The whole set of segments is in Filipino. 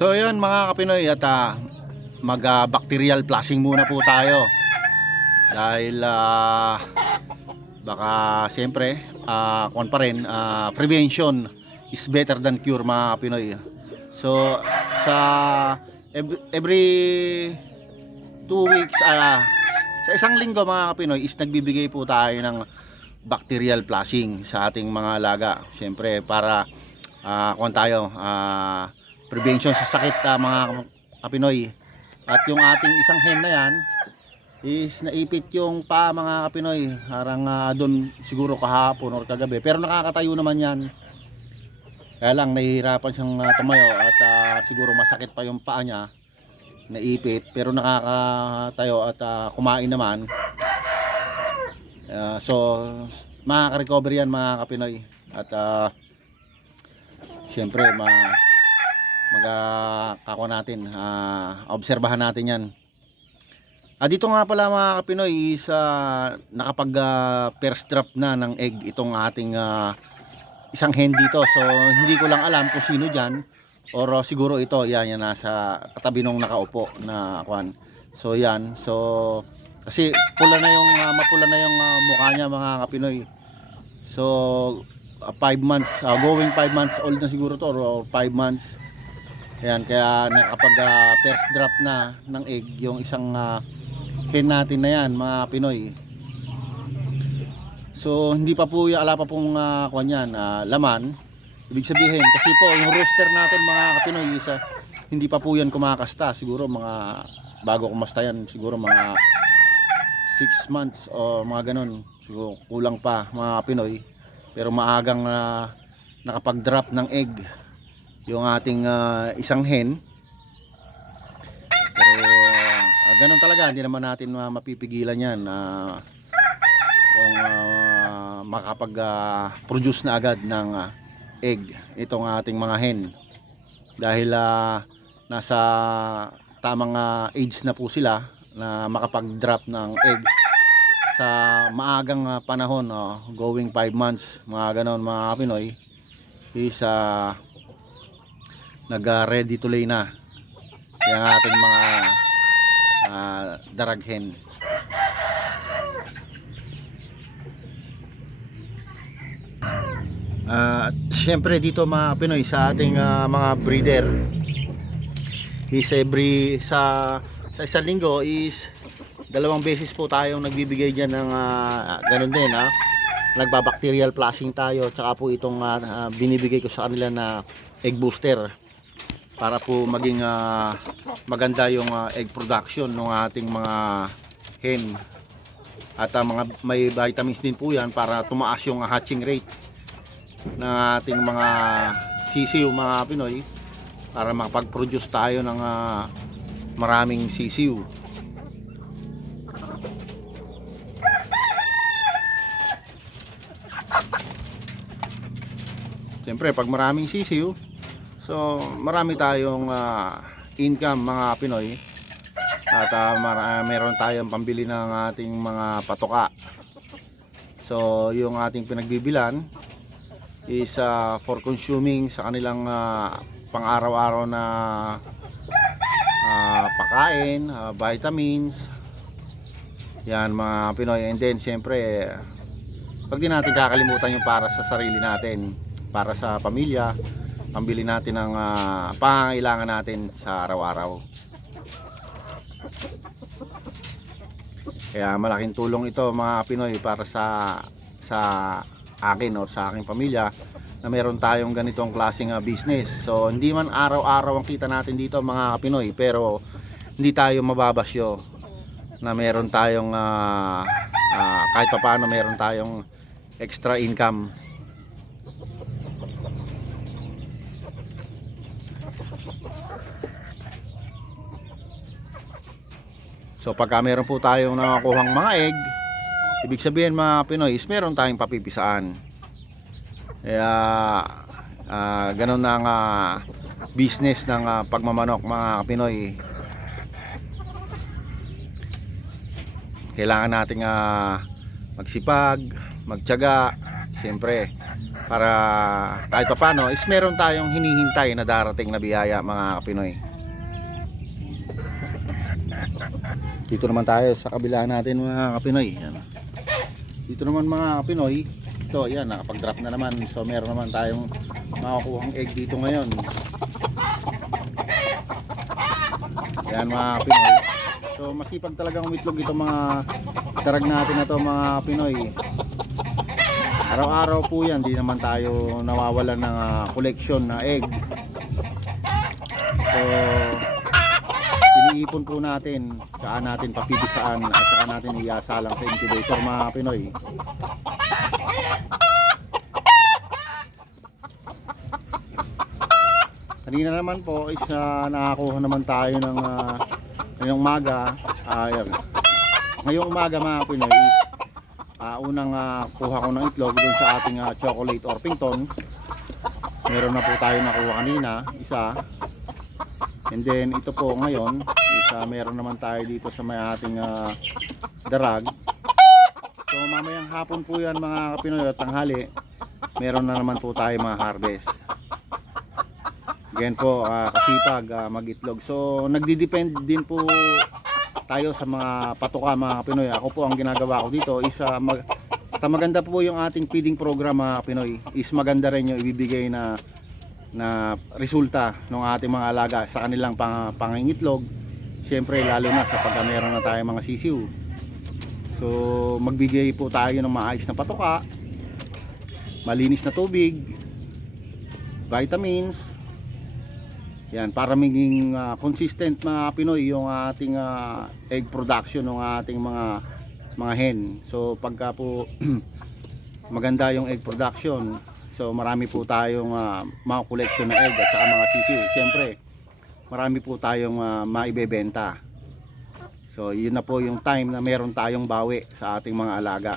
So yun mga kapinoy at ah, mag ah, bacterial flushing muna po tayo. Dahil ah, baka siyempre ah kuwan pa rin ah, prevention is better than cure mga kapinoy. So sa ev- every two weeks ah, sa isang linggo mga kapinoy is nagbibigay po tayo ng bacterial flushing sa ating mga alaga. Siyempre para ah kuwan tayo ah, prevention sa sakit ah, mga kapinoy. At yung ating isang hen na yan is naipit yung pa mga kapinoy. Harang ah, doon siguro kahapon or kagabi. Pero nakakatayo naman yan. Kaya lang nahihirapan siyang ah, tumayo at ah, siguro masakit pa yung paa niya. Naipit pero nakakatayo at ah, kumain naman. Ah, so makaka-recover yan mga kapinoy. At ah, Siyempre, ma magkakakuha natin, ah, obserbahan natin yan. Ah, dito nga pala mga kapinoy is ah, nakapag ah, first drop na ng egg itong ating ah, isang hen dito. So hindi ko lang alam kung sino dyan or ah, siguro ito yan yan nasa katabi nung nakaupo na kwan. So yan. So kasi pula na yung ah, mapula na yung ah, mukha niya mga kapinoy. So 5 months, ah, going 5 months old na siguro to or 5 months. Ayan, kaya nakapag ah, first drop na ng egg yung isang ah, hen natin na yan, mga Pinoy. So, hindi pa po, ala pa pong uh, yan, ah, laman. Ibig sabihin, kasi po, yung rooster natin mga Pinoy, isa, hindi pa po yan kumakasta. Siguro mga, bago kumasta yan, siguro mga 6 months o mga ganun. Siguro kulang pa mga Pinoy. Pero maagang na nakapag-drop ng egg yung ating ah, isang hen. Pero ah, ganun talaga, hindi naman natin ah, mapipigilan yan na kung ah, makapag-produce na agad ng ah, egg itong ating mga hen. Dahil ah, nasa tamang ah, age na po sila na makapag-drop ng egg sa maagang ah, panahon, oh, going 5 months, mga ganon mga Pinoy, is ah, nag-ready to lay na yung ating mga ah, daraghen. Ah, Siyempre dito mga Pinoy sa ating ah, mga breeder is every sa sa isang linggo is dalawang beses po tayong nagbibigay diyan ng ah, ganun din ha nagbabacterial flushing tayo tsaka po itong ah, binibigay ko sa kanila na egg booster para po maging ah, maganda yung ah, egg production ng ating mga hen. At ah, mga may vitamins din po yan para tumaas yung hatching rate ng ating mga sisiw mga Pinoy para makapag-produce tayo ng ah, maraming sisiw. Siyempre, pag maraming sisiw, so marami tayong ah, income mga Pinoy. At ah, mara- meron tayong pambili ng ating mga patoka. So, yung ating pinagbibilan is ah, for consuming sa kanilang ah, pang-araw-araw na ah, pagkain, ah, vitamins. Yan mga Pinoy. And then, siyempre, pag di natin kakalimutan yung para sa sarili natin para sa pamilya pambili natin ng ah, pangangailangan natin sa araw-araw. Kaya malaking tulong ito mga Pinoy para sa sa akin o sa aking pamilya na meron tayong ganitong klaseng ah, business. So hindi man araw-araw ang kita natin dito mga Pinoy pero hindi tayo mababasyo na meron tayong ah, ah, kahit papaano meron tayong extra income So pagka meron po tayong nakakuhang mga egg, ibig sabihin mga Pinoy is meron tayong papipisaan. Kaya ah, ganun na ang ah, business ng ah, pagmamanok mga Pinoy. Kailangan nating ah, magsipag, magtiyaga, siyempre para kahit pa paano is meron tayong hinihintay na darating na biyaya mga Pinoy. Dito naman tayo sa kabila natin mga Pinoy. Yan. Dito naman mga Pinoy, ito yan nakapag-drop na naman. So meron naman tayong makakuhang egg dito ngayon. Yan mga Pinoy. So masipag talagang umitlog itong mga darag natin na to mga Pinoy. Araw-araw po yan, di naman tayo nawawalan ng ah, collection na egg. So, iniipon po natin saan natin papibisaan at saka natin iasalang sa incubator mga Pinoy. Kanina naman po is ah, nakakuha naman tayo ng uh, ngayong umaga. yan. ngayong umaga mga Pinoy unang ah, kuha ko ng itlog dun sa ating ah, chocolate Orpington. Meron na po tayo nakuha kanina, isa. And then ito po ngayon, isa meron naman tayo dito sa may ating ah, darag. So mamayang hapon po yan mga Pinoy at tanghali, meron na naman po tayo mga harvest. Again po, ah, kasipag ah, mag-itlog. So nagdi-depend din po tayo sa mga patuka mga Pinoy. Ako po ang ginagawa ko dito is ah, mag, basta maganda po yung ating feeding program mga Pinoy. Is maganda rin yung ibibigay na na resulta ng ating mga alaga sa kanilang pang, pangingitlog. Siyempre lalo na sa pagka meron na tayo mga sisiw. So magbigay po tayo ng maayos na patuka, malinis na tubig, vitamins, yan, para maging ah, consistent mga Pinoy yung ating ah, egg production ng ating mga mga hen. So pagka po maganda yung egg production, so marami po tayong ah, mga collection na egg at saka mga sisiw. Siyempre, marami po tayong ah, maibebenta. So yun na po yung time na meron tayong bawi sa ating mga alaga.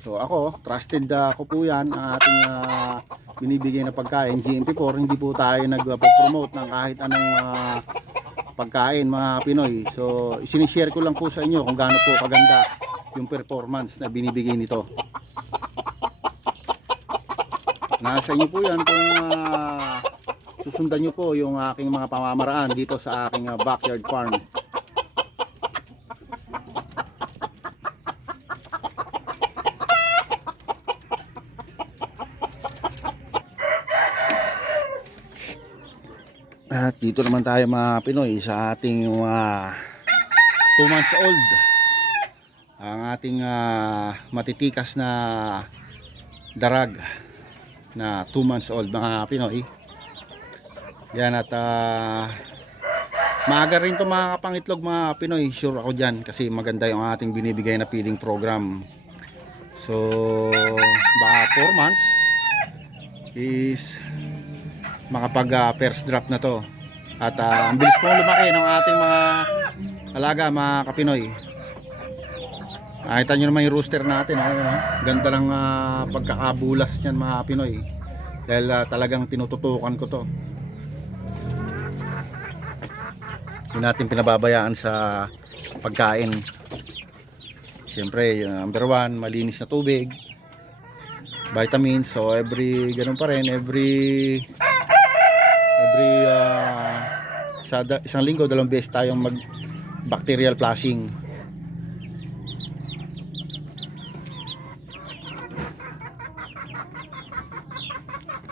So ako, trusted uh, ko po yan ang ating ah, binibigay na pagkain. GMP4, hindi po tayo nagpo-promote ng kahit anong ah, pagkain mga Pinoy. So sinishare ko lang po sa inyo kung gaano po kaganda yung performance na binibigay nito. Nasa inyo po yan kung ah, susundan nyo po yung aking mga pamamaraan dito sa aking ah, backyard farm. At dito naman tayo mga Pinoy sa ating mga 2 months old. Ang ating ah, matitikas na darag na 2 months old mga Pinoy. Yan at ah, maaga rin to mga kapangitlog mga Pinoy. Sure ako dyan kasi maganda yung ating binibigay na feeding program. So baka 4 months is makapag ah, first drop na to at ah, ang bilis pong lumaki ng ating mga alaga mga kapinoy. Nakita nyo naman yung rooster natin oh, yun, oh. ganda lang ah, pagkakabulas nyan mga pinoy dahil ah, talagang tinututukan ko to. Hindi natin pinababayaan sa pagkain. Siyempre number one malinis na tubig. Vitamins so every ganun pa rin every every ah, sa isang linggo dalawang beses tayong mag bacterial flushing.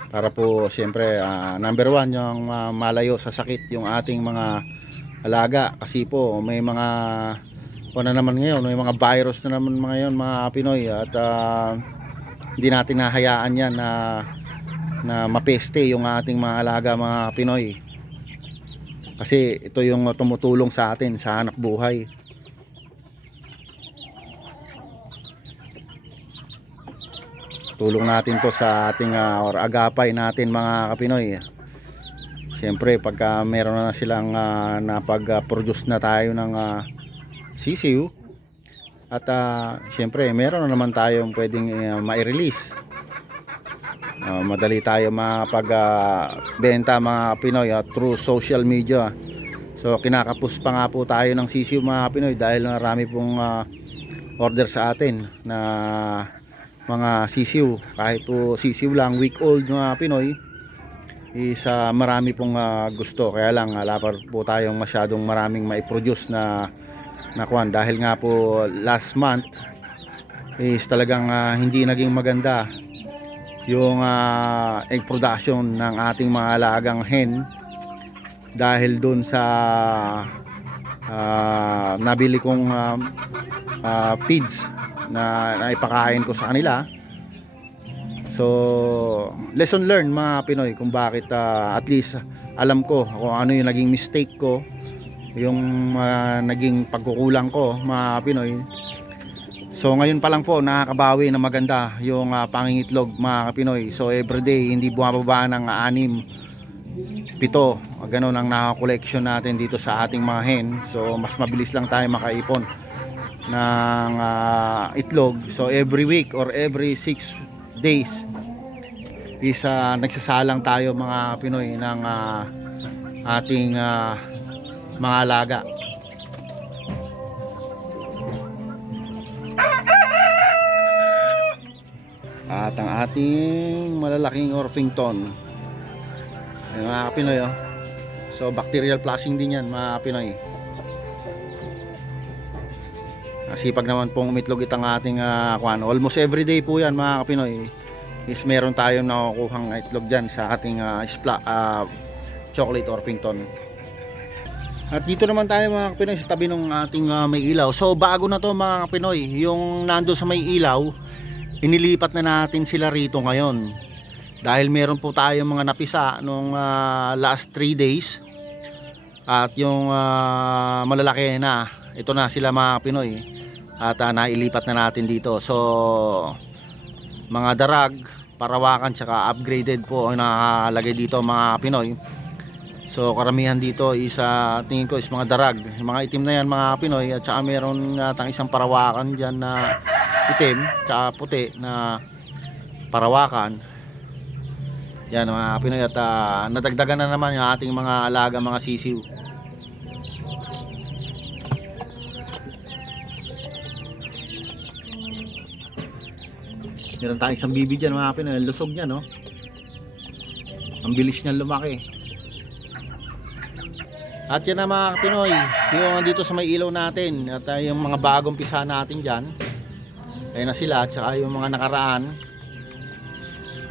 Para po siyempre ah, number one yung ah, malayo sa sakit yung ating mga alaga. Kasi po may mga o na naman ngayon may mga virus na naman ngayon mga Pinoy. At ah, hindi natin nahayaan yan na na mapeste yung ating mga alaga mga Pinoy kasi ito yung tumutulong sa atin sa anak buhay. Tulong natin to sa ating ah, or agapay natin mga kapinoy. Siyempre pagka meron na silang ah, napag-produce na tayo ng ah, sisiw at ah, siyempre meron na naman tayong pwedeng ah, ma-release Ah, madali tayo mapag-benta mga Pinoy at through social media. So kinakapos pa nga po tayo ng sisiw mga Pinoy dahil marami pong ah, order sa atin na mga sisiw. Kahit po sisiw lang week old mga Pinoy is ah, marami pong ah, gusto. Kaya lang wala pa po tayong masyadong maraming maiproduce na na kwan. Dahil nga po last month is talagang ah, hindi naging maganda yung ah, egg production ng ating mga alagang hen dahil dun sa ah, nabili kong ah, ah, feeds na naipakain ko sa kanila. So lesson learned mga Pinoy kung bakit ah, at least alam ko kung ano yung naging mistake ko yung ah, naging pagkukulang ko mga Pinoy So ngayon pa lang po nakakabawi na maganda yung ah, pangingitlog mga Pinoy. So everyday hindi bumababa ng 6, 7, ganun ang nakakoleksyon natin dito sa ating mga hen. So mas mabilis lang tayo makaipon ng ah, itlog. So every week or every 6 days is ah, nagsasalang tayo mga Pinoy ng ah, ating ah, mga alaga. At ang ating malalaking Orpington. Ayan mga Pinoy oh. So bacterial flushing din yan mga Pinoy. Sipag naman pong umitlog itang ating uh, kwan. Almost every day po yan mga Pinoy. Is meron tayong nakukuhang itlog dyan sa ating uh, spla, ah, chocolate Orpington. At dito naman tayo mga Pinoy sa tabi ng ating ah, may ilaw. So bago na to mga Pinoy, yung nando sa may ilaw, inilipat na natin sila rito ngayon. Dahil meron po tayong mga napisa nung ah, last 3 days. At yung ah, malalaki na, ito na sila mga Pinoy. At ah, nailipat na natin dito. So mga darag, parawakan, tsaka upgraded po ang nakalagay dito mga Pinoy. So karamihan dito is ah, tingin ko is mga darag. Yung mga itim na yan mga Pinoy at saka meron natang isang parawakan diyan na itim tsaka puti na parawakan. Yan mga Pinoy at ah, nadagdagan na naman yung ating mga alaga mga sisiw. Meron tayong isang bibi dyan mga Pinoy. Lusog niya no. Ang bilis niya lumaki. At yan na mga Pinoy, yung dito sa may ilaw natin at uh, yung mga bagong pisa natin dyan. Ayun na sila at saka yung mga nakaraan.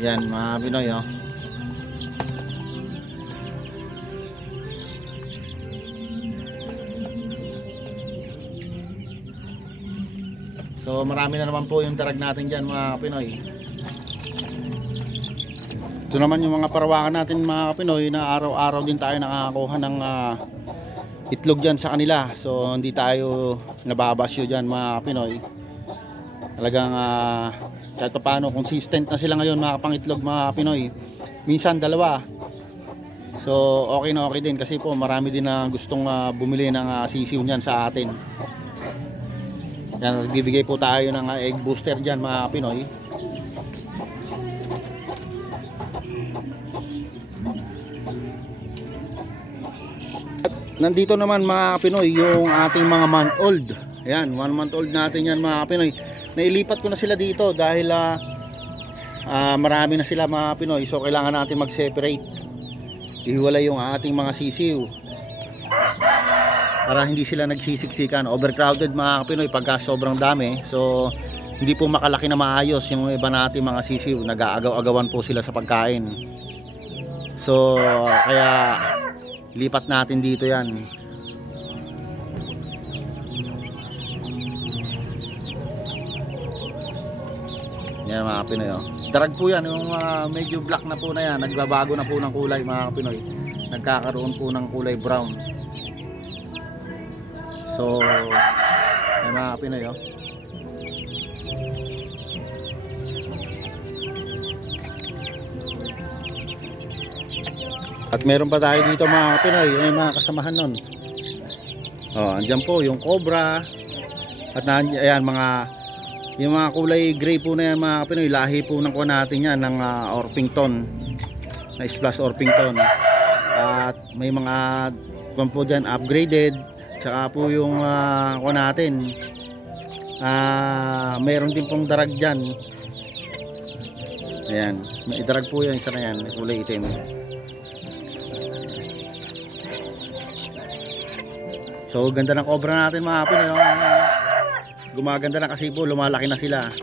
Yan mga Pinoy oh. So marami na naman po yung darag natin dyan mga Pinoy. Ito naman yung mga parawakan natin mga Pinoy na araw-araw din tayo nakakakuha ng ah, itlog dyan sa kanila. So hindi tayo nababasyo dyan mga Pinoy. Talagang uh, kahit pa paano consistent na sila ngayon mga pangitlog mga Pinoy. Minsan dalawa. So okay na okay din kasi po marami din na gustong ah, bumili ng ah, sisiw niyan sa atin. Yan, bibigay po tayo ng ah, egg booster dyan mga Pinoy. nandito naman mga Pinoy yung ating mga month old ayan one month old natin yan mga Pinoy nailipat ko na sila dito dahil ah, ah, marami na sila mga Pinoy. So kailangan natin mag separate ihiwalay yung ating mga sisiw. Para hindi sila nagsisiksikan. Overcrowded mga Pinoy pagka sobrang dami. So hindi po makalaki na maayos yung iba natin mga sisiw. Nag-aagaw-agawan po sila sa pagkain. So kaya lipat natin dito yan yan mga Pinoy oh. darag po yan yung ah, medyo black na po na yan nagbabago na po ng kulay mga Pinoy nagkakaroon po ng kulay brown so yan mga Pinoy oh. At meron pa tayo dito mga Pinoy, ay mga kasamahan nun. Oh, andyan po yung cobra. At ayan mga yung mga kulay gray po na yan mga Pinoy, lahi po ng kuha natin yan ng ah, Orpington. Na splash Orpington. At may mga kuha po dyan upgraded. Tsaka po yung uh, kuha natin. Ah, mayroon din pong darag dyan Ayan, may idarag po yan, isa na yan, kulay itim. So, ganda ng cobra natin mga Pinoy. oh. Gumaganda na kasi po, lumalaki na sila.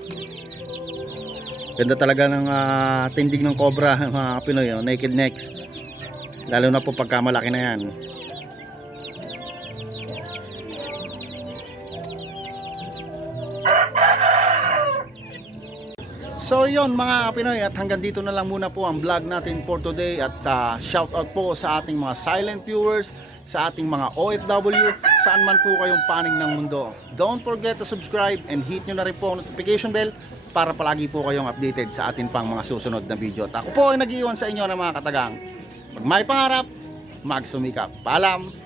Ganda talaga ng ah, tindig ng cobra mga Pinoy, oh, naked necks. Lalo na po pagka malaki na yan. So yon mga Pinoy at hanggang dito na lang muna po ang vlog natin for today at uh, shout out po sa ating mga silent viewers, sa ating mga OFW, saan man po kayong panig ng mundo. Don't forget to subscribe and hit nyo na rin po ang notification bell para palagi po kayong updated sa ating pang mga susunod na video. At ako po ay nag-iwan sa inyo ng mga katagang. Pag may pangarap, magsumikap. Paalam!